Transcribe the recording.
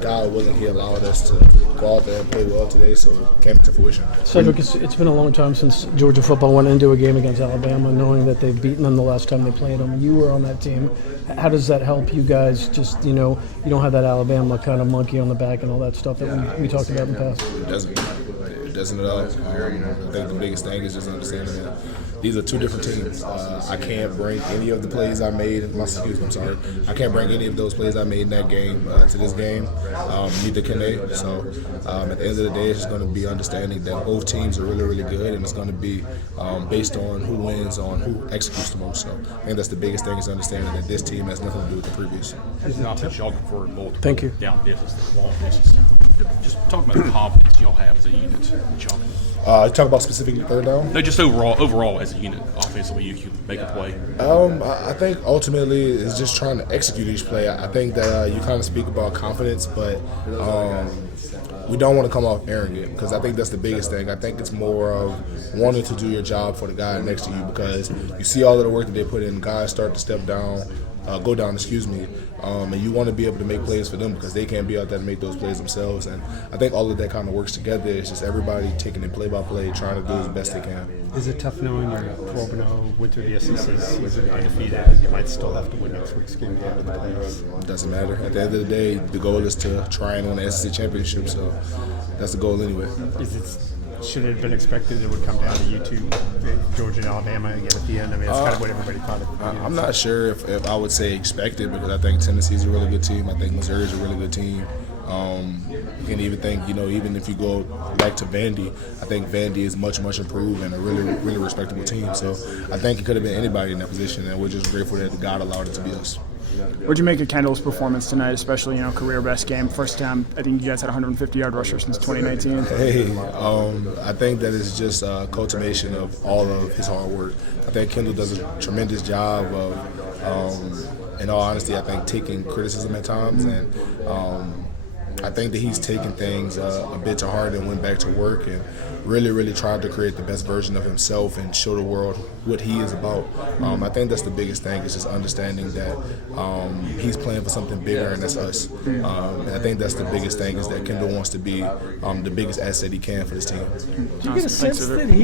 God willing, He allowed us to go out there and play well today, so it came to fruition. Sedrick, it's been a long time since Georgia football went into a game against Alabama, knowing that they've beaten them the last time they played them. You were on that team. How does that help you guys? Just, you don't have that Alabama kind of monkey on the back and all that stuff that we talked about in the past. It doesn't at all. I think the biggest thing is just understanding that these are two different teams. I can't bring any of the plays I made. I can't bring any of those plays I made in that game to this game. Neither can they. So at the end of the day, it's just going to be understanding that both teams are really, really good, and it's going to be based on who wins, on who executes the most. So I think that's the biggest thing, is understanding that this team has nothing to do with the previous. It's not that y'all prefer multiple Thank you. down business, long business. Just talk about the confidence y'all have as a unit. Talk about specifically third down? No, just overall as a unit, offensively, you can make a play. I think ultimately it's just trying to execute each play. I think that you kind of speak about confidence, but we don't want to come off arrogant, because I think that's the biggest thing. I think it's more of wanting to do your job for the guy next to you, because you see all of the work that they put in. Guys start to go down, and you want to be able to make plays for them, because they can't be out there to make those plays themselves. And I think all of that kind of works together. It's just everybody taking it play by play, trying to do as best they can. Is it tough knowing you're 12-0, went through the SEC season undefeated, and you might still have to win next week's game to enter the playoffs? It doesn't matter. At the end of the day, the goal is to try and win the SEC championship, so that's the goal anyway. Should it have been expected it would come down to you two, Georgia and Alabama, again at the end? I mean, that's kind of what everybody thought. I'm not sure if I would say expected, because I think Tennessee's a really good team. I think Missouri's a really good team. You can even think, even if you go back to Vandy, I think Vandy is much improved and a really, really respectable team. So I think it could have been anybody in that position, and we're just grateful that God allowed it to be us. What'd you make of Kendall's performance tonight, especially, career best game? First time, I think you guys had a 150-yard rusher since 2019. Hey, I think that it's just a cultivation of all of his hard work. I think Kendall does a tremendous job of, in all honesty, I think taking criticism at times, and I think that he's taken things a bit to heart and went back to work and really tried to create the best version of himself and show the world what he is about. I think that's the biggest thing, is just understanding that he's playing for something bigger, and that's us. And I think that's the biggest thing, is that Kendall wants to be the biggest asset he can for this team. Do you get a sense that he